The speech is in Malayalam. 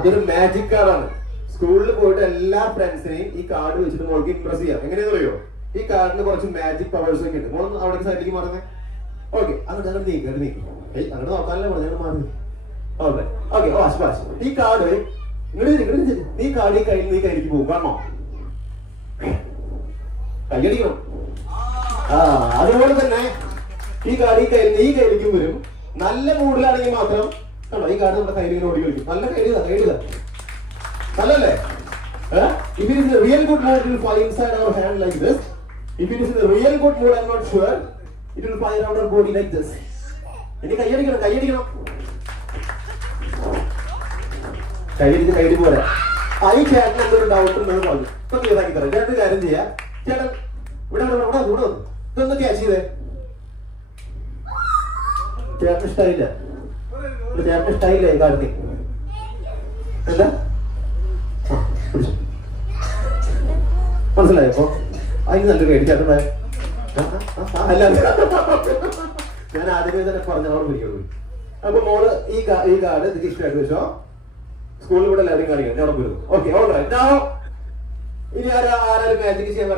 അതൊരു മാജിക് കാർഡാണ്. സ്കൂളിൽ പോയിട്ട് എല്ലാ ഫ്രണ്ട്സിനെയും ഈ കാർഡ് വെച്ചിട്ട് മോൾക്ക് ഇംപ്രസ് ചെയ്യാം. എങ്ങനെയാണെന്ന് അറിയോ? ഈ കാർഡിന് കുറച്ച് മാജിക് പവേഴ്സ് ഒക്കെ ഉണ്ട്. മോളൊന്ന് അവിടെ സൈഡിലേക്ക് മാറുന്നേ. ഓക്കെ, അങ്ങോട്ട് നീക്കും. അങ്ങോട്ട് നോക്കാനല്ലേ പറഞ്ഞു, മാറി. Okay okay. വാശ് ഈ കാർഡ് ഈ കാർഡ് ഈ കയ്യിൽ നീ കയ്യിലേക്ക് പോകും. കാണോ? കയ്യടിക്കണം. അതുപോലെ തന്നെ ഈ കാർഡ് ഈ കയ്യിലേക്ക് വരും. നല്ല മൂഡിലാണെങ്കിൽ മാത്രം കണ്ടോ ഈ കാർഡ് നമ്മുടെ കയ്യിലേക്ക് ഓടി കളിക്കും. നല്ല കയ്യിലാ നല്ലല്ലേ? If it is in a real good mood, it will fly inside our hand like this. If it is in a real good mood, I'm not sure, it will fly around our body like this. ഇനി കയ്യടിക്കണം. കയ്യടി പോലെ. ഈ ചേട്ടൻ എന്തൊരു ഡൗട്ട് ഉണ്ടെന്ന് പറഞ്ഞു. ഇപ്പൊ ക്ലിയർ ആക്കി തരാം. ചേട്ടൻ കാര്യം ചെയ്യാം. ചേട്ടൻ ഇവിടെ ഇതൊന്ന് ക്യാച്ച് ചെയ്തേ. ചേട്ടൻ ഇഷ്ടായില്ല ഈ കാര്യം. എന്താ മനസ്സിലായപ്പോ? അതിന് നല്ലൊരു കൈ ചേട്ടൻ. അല്ല, ഞാൻ ആദ്യമേ തന്നെ പറഞ്ഞവർ പിടിക്കുള്ളൂ. അപ്പൊ മോള് ഈ കാർഡ് എനിക്ക് ഇഷ്ടമായിട്ട് വെച്ചോ. സ്കൂളിൽ കൂടെ എല്ലാവരും കാണിക്കണം. ഞാൻ ഉറപ്പ് വരുന്നു. Okay, alright. ഇനി ആരാരും മാജിക് ചെയ്യാൻ